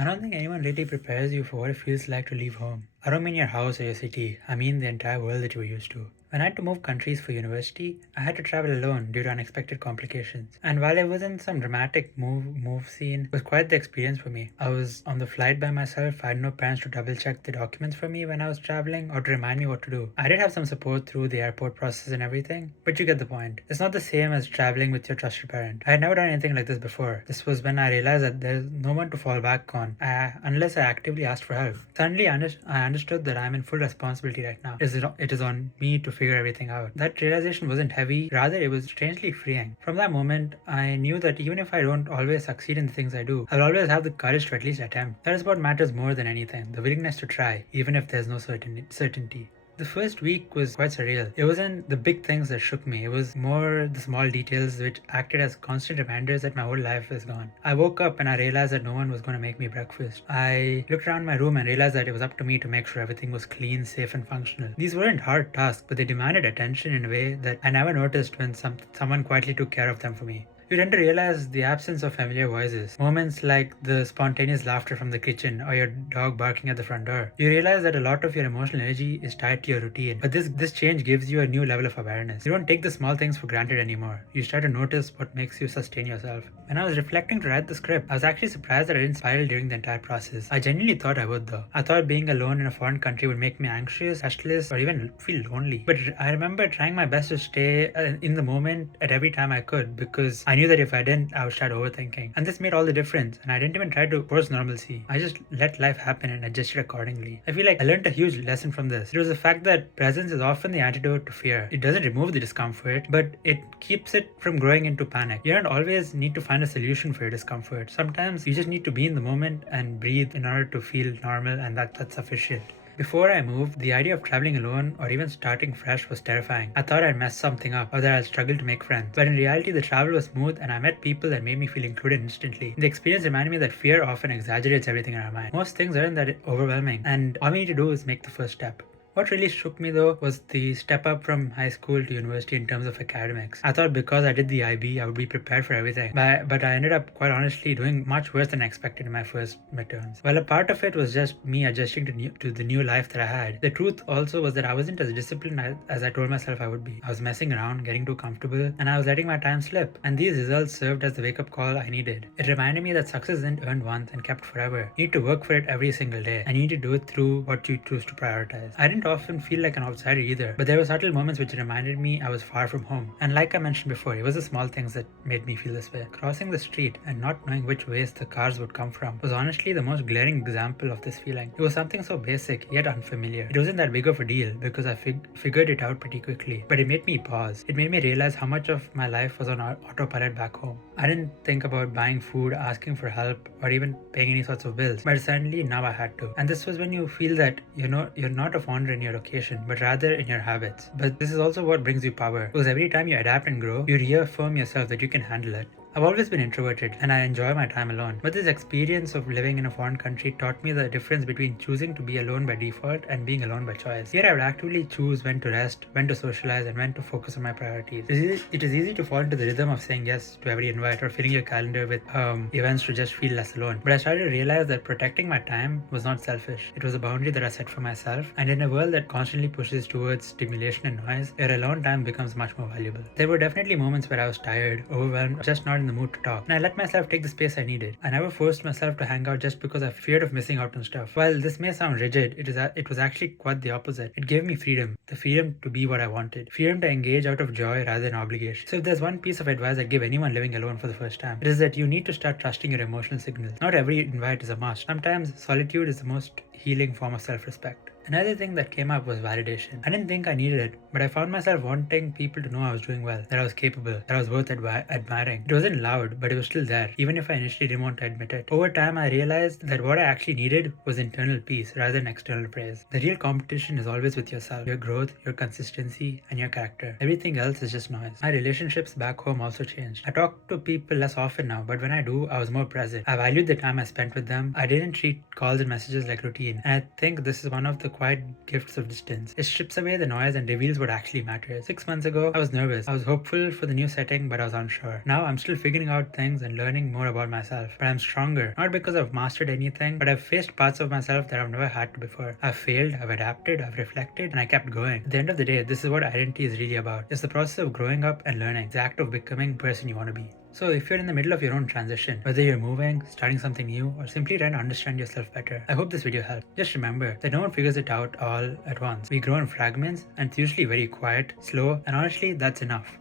I don't think anyone really prepares you for what it feels like to leave home. I don't mean your house or your city, I mean the entire world that you were used to. When I had to move countries for university, I had to travel alone due to unexpected complications. And while it wasn't some dramatic move scene, it was quite the experience for me. I was on the flight by myself. I had no parents to double check the documents for me when I was traveling or to remind me what to do. I did have some support through the airport process and everything, but you get the point. It's not the same as traveling with your trusted parent. I had never done anything like this before. This was when I realized that there's no one to fall back on unless I actively asked for help. Suddenly, I understood that I'm in full responsibility right now. It is on me to figure everything out. That realization wasn't heavy, rather, it was strangely freeing. From that moment, I knew that even if I don't always succeed in the things I do, I'll always have the courage to at least attempt. That is what matters more than anything, the willingness to try, even if there's no certainty. The first week was quite surreal. It wasn't the big things that shook me, it was more the small details which acted as constant reminders that my whole life is gone. I woke up and I realized that no one was going to make me breakfast. I looked around my room and realized that it was up to me to make sure everything was clean, safe, and functional. These weren't hard tasks, but they demanded attention in a way that I never noticed when someone quietly took care of them for me. You tend to realize the absence of familiar voices. Moments like the spontaneous laughter from the kitchen or your dog barking at the front door. You realize that a lot of your emotional energy is tied to your routine. But this change gives you a new level of awareness. You don't take the small things for granted anymore. You start to notice what makes you sustain yourself. When I was reflecting to write the script, I was actually surprised that I didn't spiral during the entire process. I genuinely thought I would though. I thought being alone in a foreign country would make me anxious, restless, or even feel lonely. But I remember trying my best to stay in the moment at every time I could because I knew that if I didn't, I would start overthinking. And this made all the difference. And I didn't even try to force normalcy. I just let life happen and adjusted accordingly. I feel like I learned a huge lesson from this. It was the fact that presence is often the antidote to fear. It doesn't remove the discomfort, but it keeps it from growing into panic. You don't always need to find a solution for your discomfort. Sometimes you just need to be in the moment and breathe in order to feel normal, and that's sufficient. Before I moved, the idea of traveling alone or even starting fresh was terrifying. I thought I'd mess something up or that I'd struggle to make friends. But in reality, the travel was smooth and I met people that made me feel included instantly. The experience reminded me that fear often exaggerates everything in our mind. Most things aren't that overwhelming, and all we need to do is make the first step. What really shook me though was the step up from high school to university in terms of academics. I thought because I did the IB, I would be prepared for everything. But I ended up quite honestly doing much worse than I expected in my first midterms. Well, a part of it was just me adjusting to the new life that I had. The truth also was that I wasn't as disciplined as I told myself I would be. I was messing around, getting too comfortable, and I was letting my time slip. And these results served as the wake-up call I needed. It reminded me that success isn't earned once and kept forever. You need to work for it every single day, and you need to do it through what you choose to prioritize. I didn't often feel like an outsider either, but there were subtle moments which reminded me I was far from home. And like I mentioned before, it was the small things that made me feel this way. Crossing the street and not knowing which ways the cars would come from was honestly the most glaring example of this feeling. It was something so basic yet unfamiliar. It wasn't that big of a deal because I figured it out pretty quickly, but it made me pause. It made me realize how much of my life was on autopilot back home. I didn't think about buying food, asking for help, or even paying any sorts of bills, but suddenly now I had to. And this was when you feel that you're not a founder in your location, but rather in your habits. But this is also what brings you power, because every time you adapt and grow, you reaffirm yourself that you can handle it. I've always been introverted and I enjoy my time alone, but this experience of living in a foreign country taught me the difference between choosing to be alone by default and being alone by choice. Here I would actively choose when to rest, when to socialize, and when to focus on my priorities. It is easy to fall into the rhythm of saying yes to every invite or filling your calendar with events to just feel less alone. But I started to realize that protecting my time was not selfish. It was a boundary that I set for myself, and in a world that constantly pushes towards stimulation and noise, your alone time becomes much more valuable. There were definitely moments where I was tired, overwhelmed, just not in the mood to talk, and I let myself take the space I needed. I never forced myself to hang out just because I feared of missing out on stuff. While this may sound rigid, it was actually quite the opposite. It gave me freedom, the freedom to be what I wanted, freedom to engage out of joy rather than obligation. So if there's one piece of advice I'd give anyone living alone for the first time, it is that you need to start trusting your emotional signals. Not every invite is a must. Sometimes solitude is the most healing form of self-respect. Another thing that came up was validation. I didn't think I needed it, but I found myself wanting people to know I was doing well, that I was capable, that I was worth admiring. It wasn't loud, but it was still there, even if I initially didn't want to admit it. Over time, I realized that what I actually needed was internal peace rather than external praise. The real competition is always with yourself, your growth, your consistency, and your character. Everything else is just noise. My relationships back home also changed. I talk to people less often now, but when I do, I was more present. I valued the time I spent with them. I didn't treat calls and messages like routine. routine. And I think this is one of the quiet gifts of distance. It strips away the noise and reveals what actually matters. 6 months ago, I was nervous. I was hopeful for the new setting, but I was unsure. Now I'm still figuring out things and learning more about myself. But I'm stronger. Not because I've mastered anything, but I've faced parts of myself that I've never had to before. I've failed, I've adapted, I've reflected, and I kept going. At the end of the day, this is what identity is really about. It's the process of growing up and learning. It's the act of becoming the person you want to be. So if you're in the middle of your own transition, whether you're moving, starting something new, or simply trying to understand yourself better, I hope this video helped. Just remember that no one figures it out all at once. We grow in fragments, and it's usually very quiet, slow, and honestly, that's enough.